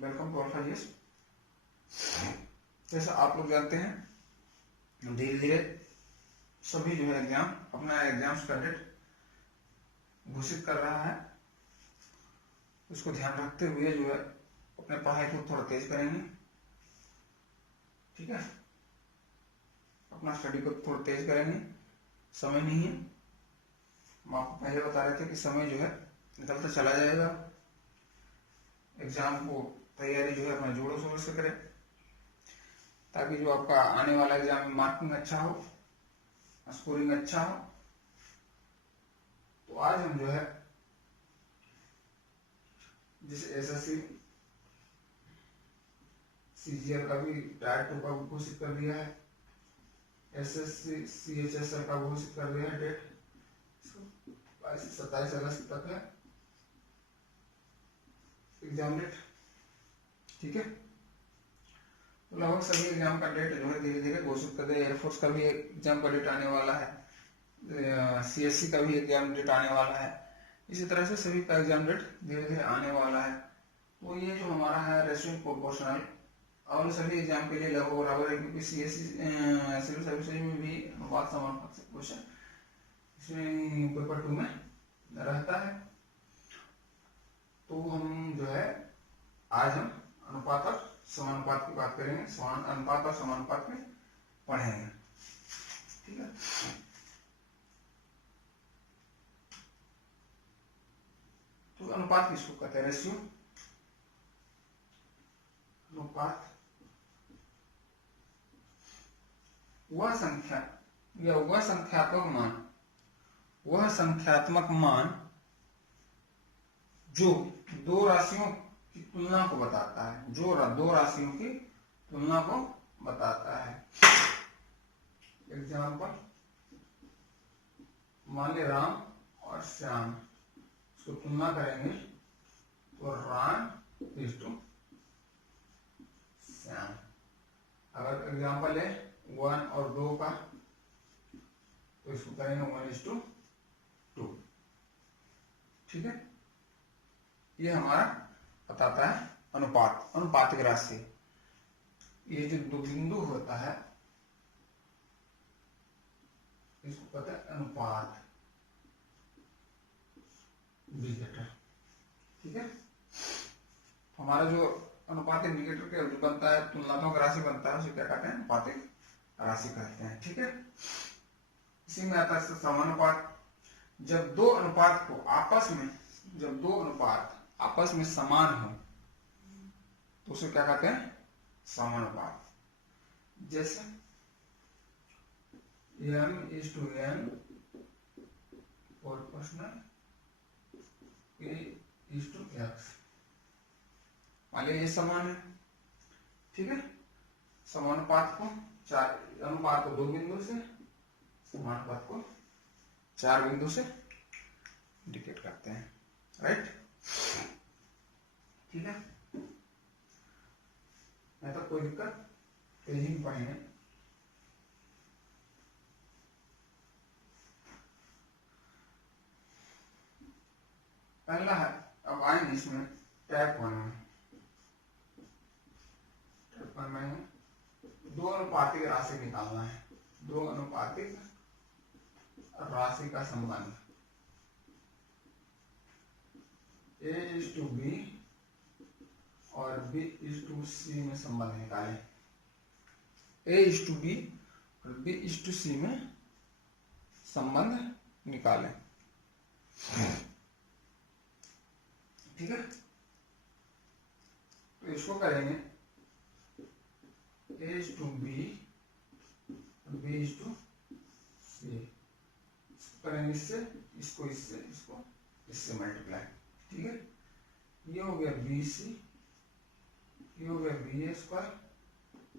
Welcome to alpha GS. जैसा आप लोग जानते हैं धीरे धीरे सभी जो है एग्जाम अपना एग्जाम्स का डेट घोषित कर रहा है। उसको ध्यान रखते हुए जो है अपने पढ़ाई को थोड़ा तेज करेंगे, ठीक है। अपना स्टडी को थोड़ा तेज करेंगे। समय नहीं है, हम आपको पहले बता रहे थे कि समय जो है निकलता चला जाएगा। एग्जाम को तैयारी जो है अपना जोरों शोरों से करें ताकि जो आपका आने वाला एग्जाम में मार्किंग अच्छा हो, स्कोरिंग अच्छा हो। तो आज हम जो है जिस एसएससी सीजीएल का भी टायर 2 का घोषित कर दिया है, एसएससी सीएचएसएल का घोषित कर दिया है डेट 27 अगस्त तक है एग्जाम डेट, ठीक है। तो लगभग सभी एग्जाम का डेट जो है धीरे धीरे घोषित कर दिया। एयरफोर्स का भी एग्जाम का डेट आने वाला है, सीएससी का भी एग्जाम डेट आने वाला है। इसी तरह से सभी का एग्जाम डेट धीरे धीरे आने वाला है। तो ये जो हमारा है रेस्टोरेंट प्रोपोर्शनल और सभी एग्जाम के लिए लगभग बराबर है, क्योंकि सीएससी सिविल सर्विसेज में भी अनुपात समानुपात से क्वेश्चन इसमें पेपर 2 में रहता है। तो हम जो है आज हम अनुपात और समानुपात की बात करेंगे, अनुपात और समानुपात में पढ़ेंगे, ठीक है। तो अनुपात किसको कहते हैं? रेशियो। अनुपात वह संख्या या वह संख्यात्मक मान जो दो राशियों की तुलना को बताता है, जो दो राशियों की तुलना को बताता है। एग्जाम्पल, मान ले राम और श्याम, उसको तुलना करेंगे तो राम इज टू श्याम। अगर एग्जाम्पल है 1 और 2 का तो इसको करेंगे 1:2, ठीक है। ये हमारा बताता है अनुपात, अनुपातिक राशि। ये जो दो बिंदु होता है इसको कहते हैं अनुपात इंडिकेटर, ठीक है। हमारा जो अनुपात इंडिकेटर के जो बनता है, तुलनात्मक राशि बनता है, उसे क्या कहते हैं? अनुपातिक राशि कहते हैं, ठीक है। इसी में आता है समानुपात। जब दो अनुपात को जब दो अनुपात आपस में समान हो तो उसे क्या कहते हैं? समानुपात। जैसे m:n प्रोपोर्शनल a:x, मान लिया ये समान है, ठीक है। समानुपात को अनुपात को 2 बिंदु से, समानुपात को 4 बिंदु से इंडिकेट करते हैं, राइट, ठीक है। नहीं तो कोई दिक्कत, तेजी में पढ़ेंगे। पहला है, अब आएंगे इसमें टाइप 1 में। टाइप 1 में दो अनुपातिक राशि निकालना है, दो अनुपातिक राशि का संबंध a:b और b:c में संबंध निकालें। a:b और b:c में संबंध निकालें, ठीक है। तो इसको करेंगे a:b b:c, करेंगे इसको इससे मल्टीप्लाई, ठीक है। ये हो गया BC, ये हो गया BA²,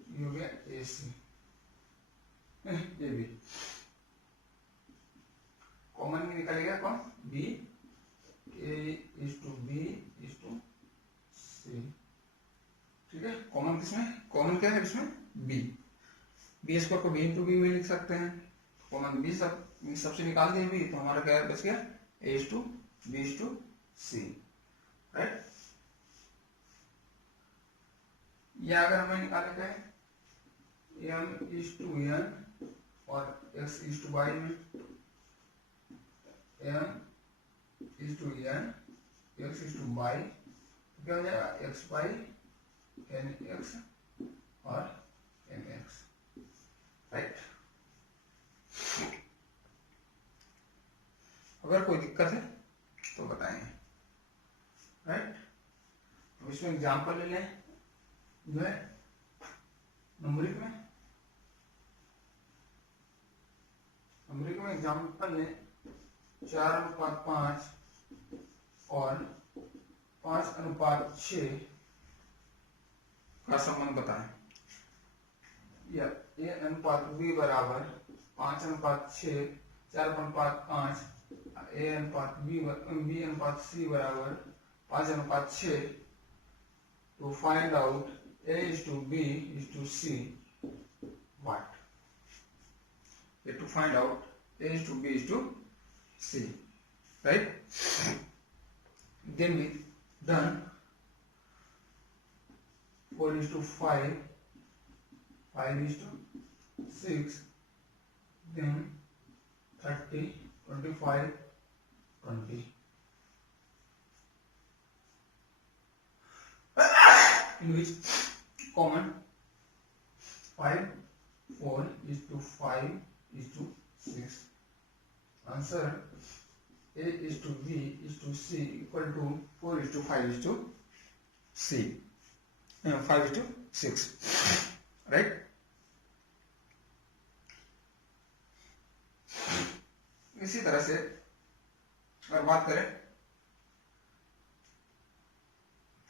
ये हो गया AC, ये भी कॉमन में निकलेगा कौन? B, a:b:c, ठीक है। कॉमन किसमें? कॉमन क्या है इसमें? B² को B:b में लिख सकते हैं। कॉमन B सबसे निकाल दिए भी, तो हमारा क्या बच गया? a:b:c, right. या अगर हमें निकाले गए m इज टू n और x इज टू y में, m is to n x is to y, तो क्या हो जाएगा x by n x और m x, राइट। अगर कोई दिक्कत है तो बताएं, राइट। अब इसमें एग्जाम्पल ले लें जो है नंबरिक में एग्जाम्पल लें 4:5 और 5:6 का संबंध बताएं, या a अनुपात b बराबर 5:6, 4:5, a अनुपात b अनुपात c बराबर 5:6, to find out a is to b is to c what? To find out a is to b is to c, right? Then we done 4 is to 5, 5 is to 6, then 30, 25, 20. In which common 5, 4 is to 5 is to 6. Answer A is to B is to C equal to 4 is to 5 is to C. 5 is to 6. Right? इसी तरह से अगर बात करें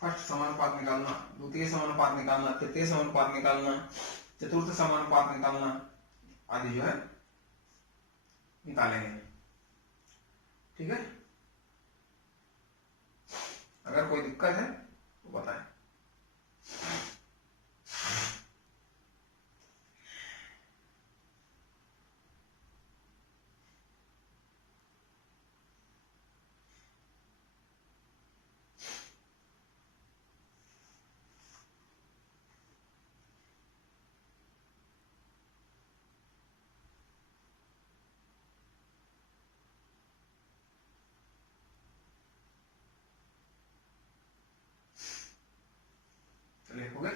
first समानुपात निकालना, द्वितीय समानुपात निकालना, तृतीय समानुपात निकालना, चतुर्थ समानुपात निकालना आदि जो है निकालेंगे, ठीक है। अगर कोई दिक्कत है तो बताएं। चलिए हो गए।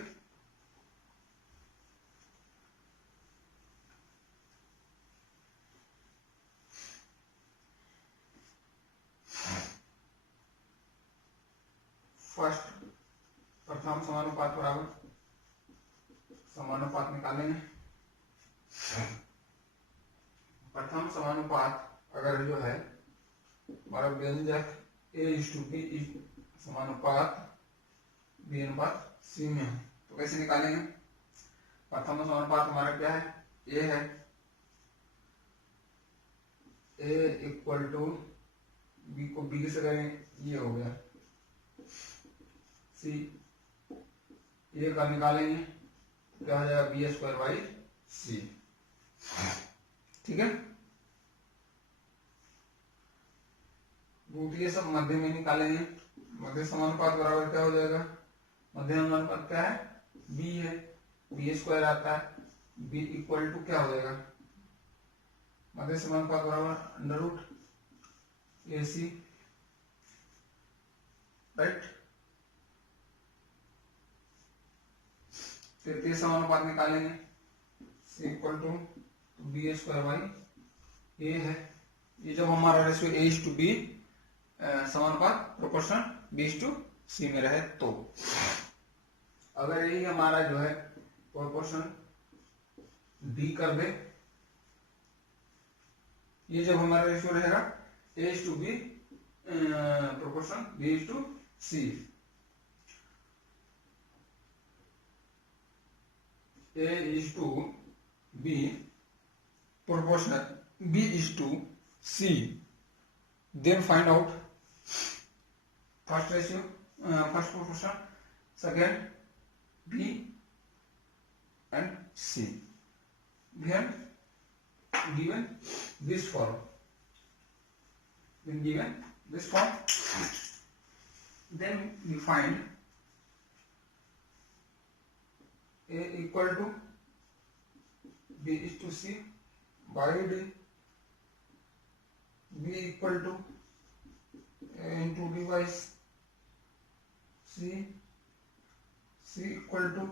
फर्स्ट प्रथम समानुपात बराबर समानुपात निकालेंगे। प्रथम समानुपात अगर जो है हमारा व्यंजक a is to b समानुपात b अनुपात c में है, तो कैसे निकालेंगे? प्रथम समानुपात हमारा क्या है? a है, a इक्वल टू b को b से करें, ये हो गया c, a का निकालेंगे क्या हो जाएगा? b स्क्वायर बाई c, ठीक है। द्वितीय सब मध्य में निकालेंगे, मध्य समानुपात बराबर क्या हो जाएगा? मध्य समानुपात क्या है? b है, b स्क्वायर आता है, b इक्वल टू क्या हो जाएगा? मध्य समानुपात बराबर अंडर रूट ac, राइट। तृतीय समानुपात निकालेंगे, c equal to b square by a है। ये जब हमारा ratio a is to b समानुपात proportion b is to c में रहे तो, अगर यही हमारा जो है प्रोपोर्शन d कर दे, ये जब हमारा रेशियो रहेगा a is to b proportion b is to c, a is to b proportional b is to c, then find out first ratio, first proportion, second b and c, then given this form, then we find A equal to B is to C by D, B equal to A into D by C, C equal to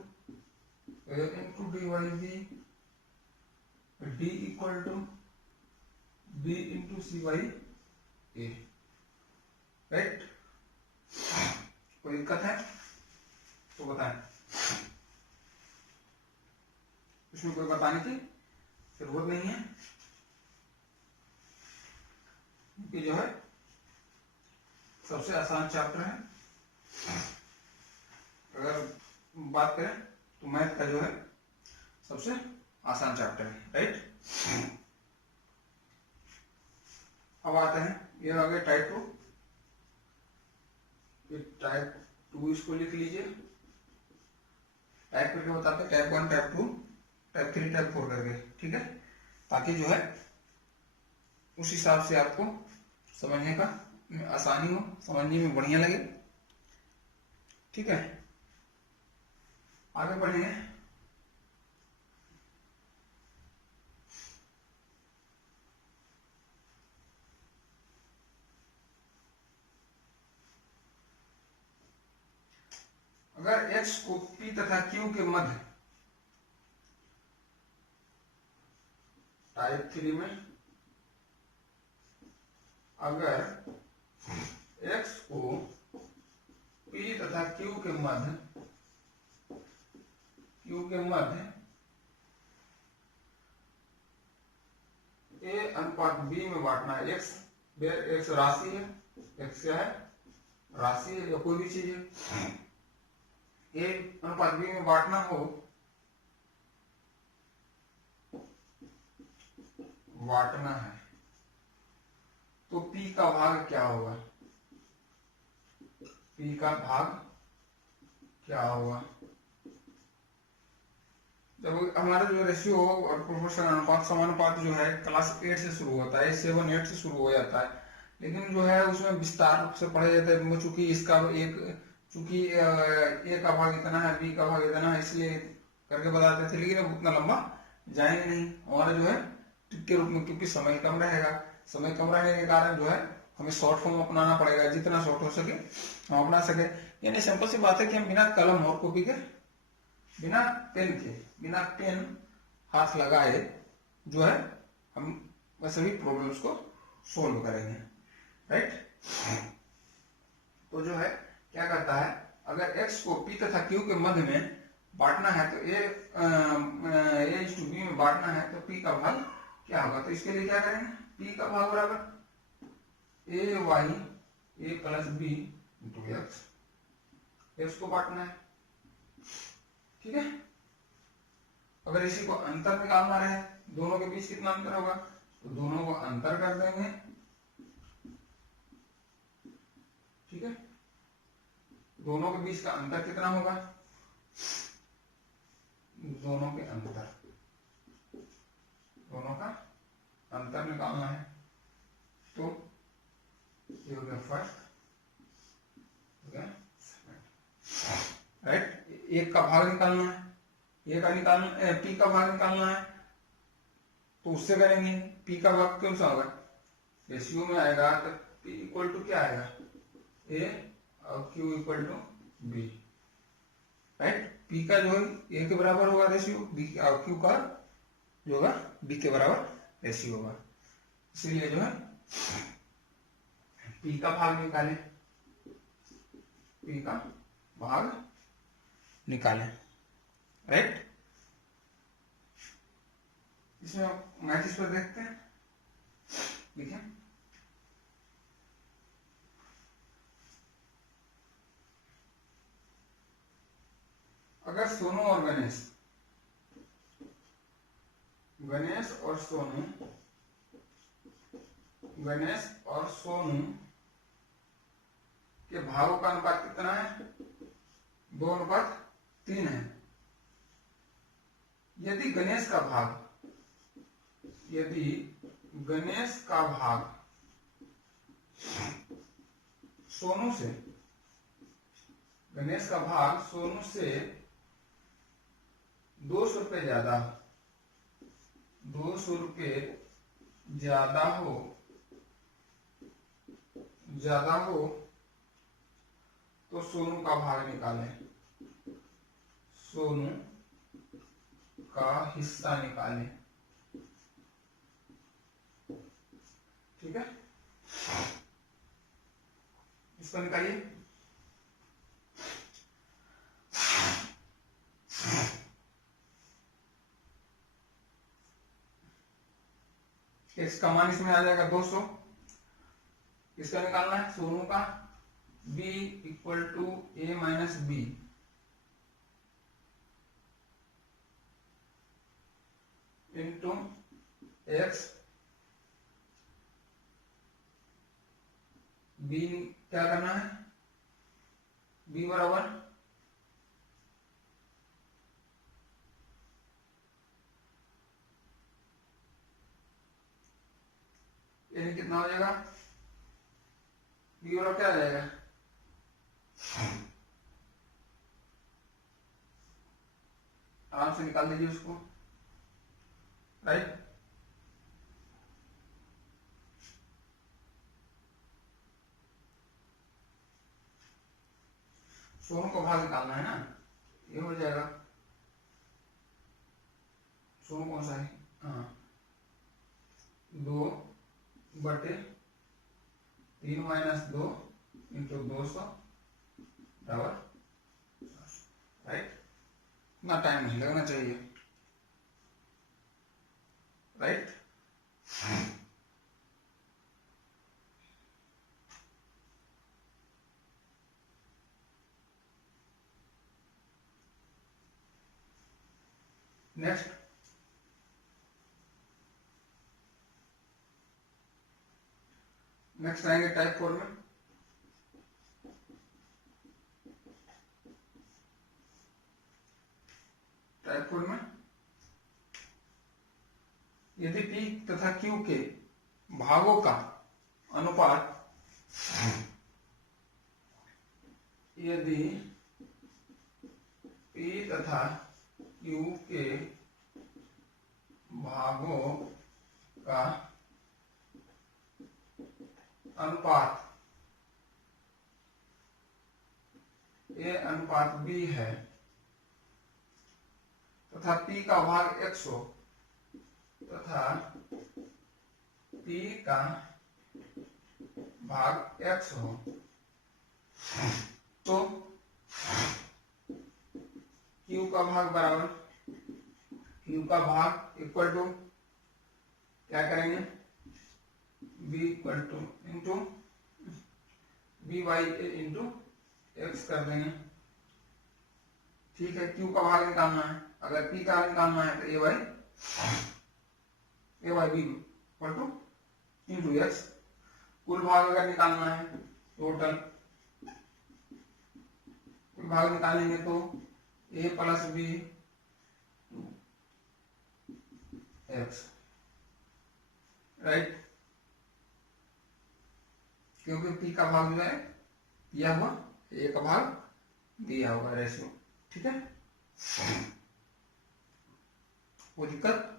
A into D by B, D equal to B into C by A, right. कोई दिक्कत है तो बताएं, इसमें कोई बताने की जरूरत नहीं है कि जो है सबसे आसान चैप्टर है। अगर बात करें तो मैथ का जो है सबसे आसान चैप्टर है, राइट। अब आते हैं, ये आ गया टाइप 2। टाइप 2 इसको लिख लीजिए। टाइप करके बताते हैं टाइप 1, टाइप 2, टाइप 3, टाइप 4 करके, ठीक है, ताकि जो है उस हिसाब से आपको समझने का आसानी हो, समझने में बढ़िया लगे, ठीक है। आगे बढ़ेंगे। अगर x को p तथा q के मध्य, टाइप 3 में अगर x को p तथा q के मध्य a अनुपात b में बांटना है। x राशि है, x क्या है, राशि है या कोई भी चीज है, a अनुपात b में बांटना हो, बांटना है, तो p का भाग क्या होगा, p का भाग क्या होगा। जब हमारा जो रेशियो और प्रोपोर्शन अनुपात समानुपात जो है क्लास 8 से शुरू होता है, 7, 8 से शुरू हो जाता है, लेकिन जो है उसमें विस्तार रूप से पढ़ा जाता है। चूंकि इसका चूंकि ए का भाग इतना है, बी का भाग इतना है, इसलिए करके बताते थे, लेकिन अब उतना लंबा जाएंगे नहीं हमारा जो है ट्रिक के रूप में, क्योंकि समय कम रहेगा। समय कम रहने के कारण जो है हमें शॉर्ट फॉर्म अपनाना पड़ेगा, जितना शॉर्ट हो सके हम अपना सके। यानी सिंपल सी बात है कि हम बिना कलम और कॉपी के, बिना पेन हाथ लगाए जो है हम सभी प्रॉब्लम्स को सोल्व करेंगे, राइट। तो जो है क्या करता है, अगर x को p तथा q के मध्य में बांटना है तो a इस टू b में बांटना है, तो p का भाग क्या होगा। तो इसके लिए क्या करेंगे, p का भाग बराबर a plus b into x को बांटना है, ठीक है। अगर इसी को अंतर निकालना रहे, दोनों के बीच कितना अंतर होगा, तो दोनों को अंतर कर देंगे, ठीक है। दोनों के बीच का अंतर कितना होगा, दोनों का अंतर निकालना है, तो ये हो गया फर्स्ट, हो गया सेकंड, राइट। एक का भाग निकालना है, p का भाग निकालना है, तो उससे करेंगे। p का भाग कौन सा होगा, रेशियो में आएगा, तो p इक्वल टू क्या आएगा, a और q equal to b, right. p का जो है a के बराबर होगा रेशियो, b और q का जो होगा b के बराबर रेशियो होगा। इसीलिए जो है p का भाग निकालें, p का भाग निकालें, राइट। इसमें मैथ इस पर देखते हैं, देखिए अगर सोनू और गणेश और सोनू के भागों का अनुपात कितना है, 2:3 है। यदि गणेश का भाग सोनू से रुपये ज्यादा, 200 रुपये ज्यादा हो तो सोनू का भाग निकालें, सोनू का हिस्सा निकालें। ठीक है, इसको निकालिए। इसका मान इसमें आ जाएगा 200। इसका निकालना है सोनू का, b equal to a minus B, into X, b क्या करना है, b बराबर यानी कितना हो जाएगा, b बराबर क्या आ जाएगा, आराम से निकाल दीजिए उसको, राइट। सोनू को भाग निकालना है ना, ये हो जाएगा, सोनू कौन सा है, हाँ 2/3 माइनस 2 इंटू 200 बराबर, राइट। इतना टाइम नहीं लगना चाहिए, राइट। नेक्स्ट, आएंगे टाइप 4 में। टाइप 4 में यदि P तथा Q के भागों का अनुपात, यदि P तथा Q के भागों का अनुपात A अनुपात B है तथा P का भाग x हो, तथा P का भाग x हो, तो Q का भाग बराबर, Q का भाग इक्वल टू क्या करेंगे, B equal two into B/A into x कर देंगे। ठीक है, Q का भाग निकालना है, अगर P का निकालना है तो A/B equal two into x। कुल भाग अगर निकालना है, टोटल कुल भाग निकालेंगे तो A plus B x, right. क्योंकि P का भाग जो है दिया हुआ, A का भाग दिया हुआ रेशियो। ठीक है, वो दिक्कत,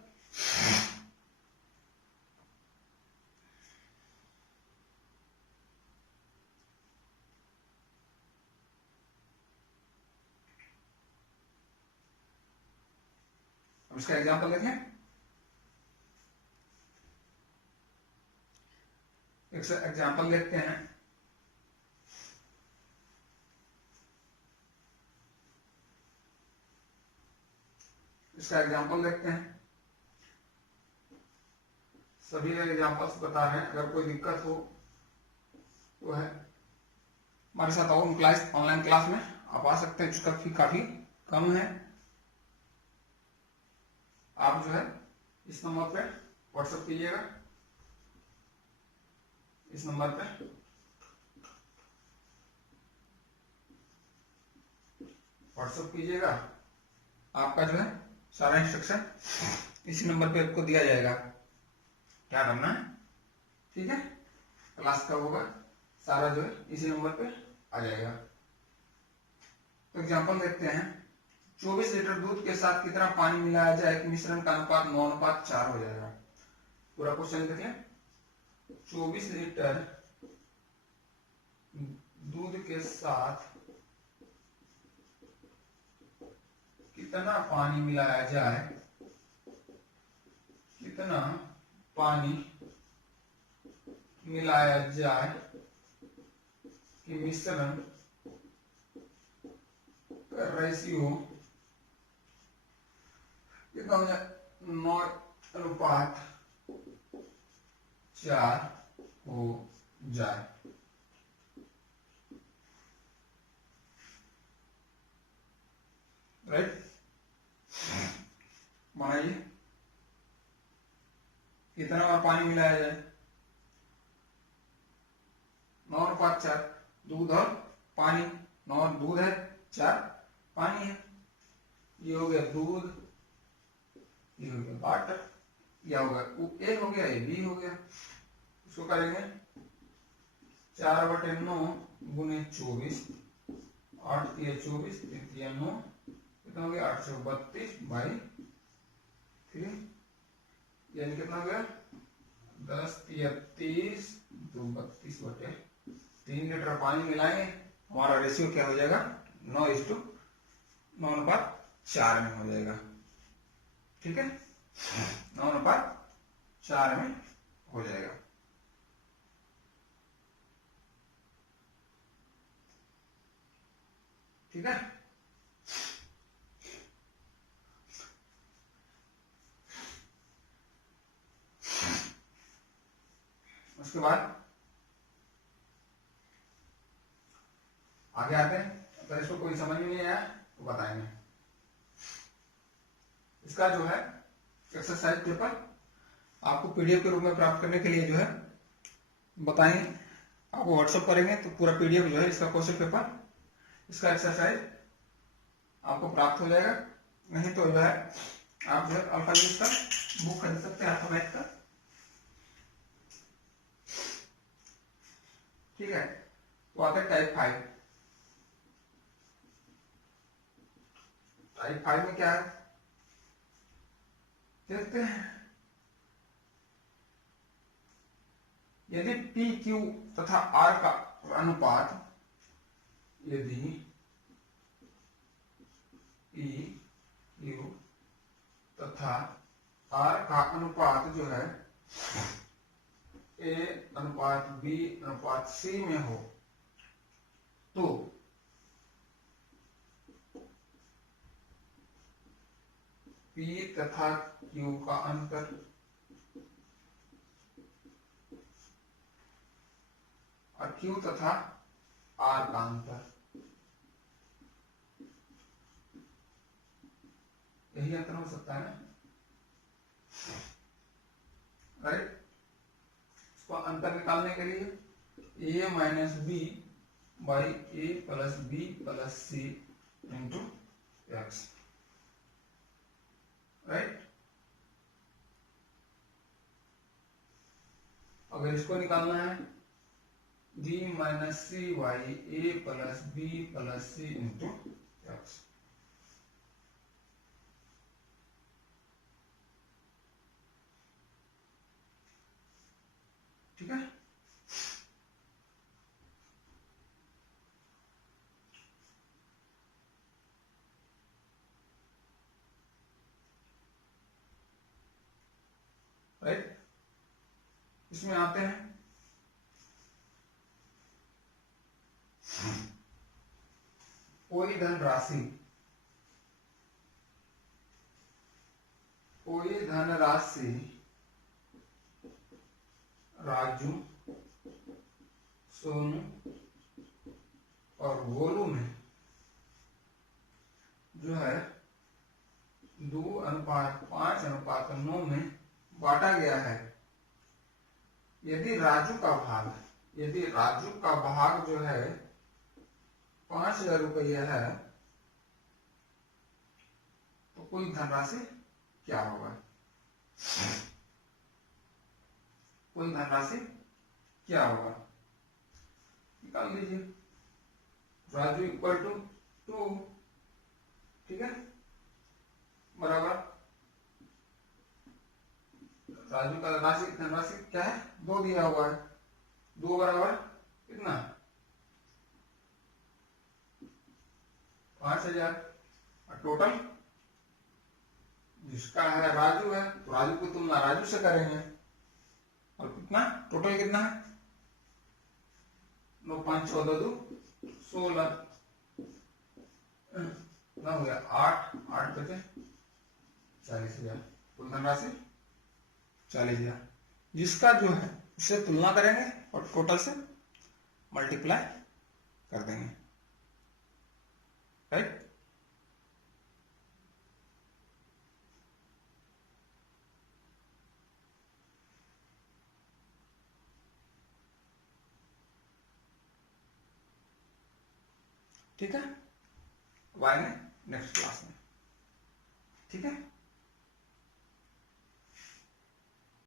अब इसका एग्जांपल देखें। एक एग्जांपल देखते हैं। इसका एग्जांपल देखते हैं, सभी एग्जांपल्स बता रहे हैं, अगर कोई दिक्कत हो तो है हमारे साथ और क्लास, ऑनलाइन क्लास में आप आ सकते हैं, जिसका फी काफी कम है। आप जो है इस नंबर पे व्हाट्सएप कीजिएगा, इस नंबर पे व्हाट्सएप कीजिएगा, आपका जो है सारा इंस्ट्रक्शन इसी नंबर पे आपको दिया जाएगा, क्या करना है। ठीक है, क्लास कब होगा सारा जो है इसी नंबर पे आ जाएगा। तो एग्जांपल देखते हैं। 24 लीटर दूध के साथ कितना पानी मिलाया जाए कि मिश्रण का अनुपात 9:4 हो जाएगा। पूरा क्वेश्चन देखिए, 24 लीटर दूध के साथ कितना पानी मिलाया जाए, कितना पानी मिलाया जाए कि मिश्रण का रेशियो कितना हो जाए, 9:4 हो जाए। राइट, बनाइए कितना और पानी मिलाया जाए, 9:4, दूध और पानी, 9 दूध है, 4 पानी है। ये हो गया दूध, ये हो गया वाटर, या हो गया ए हो गया, ये बी हो गया। इसको करेंगे 4/9 गुने 24, 8 3 24, 3 3 9, कितना हो गया 832/3, यानी कितना हो गया 10 3 30, 2 32/3 लीटर पानी मिलाएंगे, हमारा रेशियो क्या हो जाएगा 9:4 में हो जाएगा। ठीक है, 9:4 में हो जाएगा। ठीक है, उसके बाद आगे आते हैं। अगर इसको कोई समझ में नहीं आया तो बताएंगे। इसका जो है एक्सरसाइज पेपर आपको पीडीएफ के रूप में प्राप्त करने के लिए जो है बताएंगे, आपको व्हाट्सएप करेंगे तो पूरा पीडीएफ जो है इसका क्वेश्चन पेपर, इसका एक्सरसाइज आपको प्राप्त हो जाएगा। नहीं तो जो है आप जो है अल्फाबेट का बुक खरीद सकते हैं, अल्फाबेट का। ठीक है, तो आते हैं टाइप 5। टाइप 5 में क्या है देखते हैं। यदि पी क्यू तथा आर का अनुपात, यदि पी क्यू तथा आर का अनुपात जो है A/B/C में हो तो P तथा Q का अंतर और Q तथा R का अंतर, यही अंतर हो सकता है ना। राइट, इसको अंतर निकालने के लिए A minus B by A plus B plus C into X. Right, अगर इसको निकालना है D minus C by A plus B plus C into X. ठीक है, राइट। इसमें आते हैं कोई धनराशि, राजू, सोनू और गोलू में जो है 2:5:9 में बांटा गया है। यदि राजू का भाग जो है 5,000 रुपया है तो कुल धनराशि क्या होगा, कुल धनराशि क्या होगा, निकाल लीजिए। राजू इक्वल टू 2, ठीक है, बराबर राजू का राशि धनराशि क्या है, 2 दिया हुआ है, 2 बराबर कितना 5000, और टोटल जिसका है राजू है तो राजू की तुलना राजू से करेंगे, और कितना टोटल कितना है 9 5 14 2 16 ना हो गया 8 8 बचे 40,000, कुल धनराशि 40,000, जिसका जो है उससे तुलना करेंगे और टोटल से मल्टीप्लाई कर देंगे, राइट। ठीक है, अब आएंगे नेक्स्ट क्लास में, ठीक है।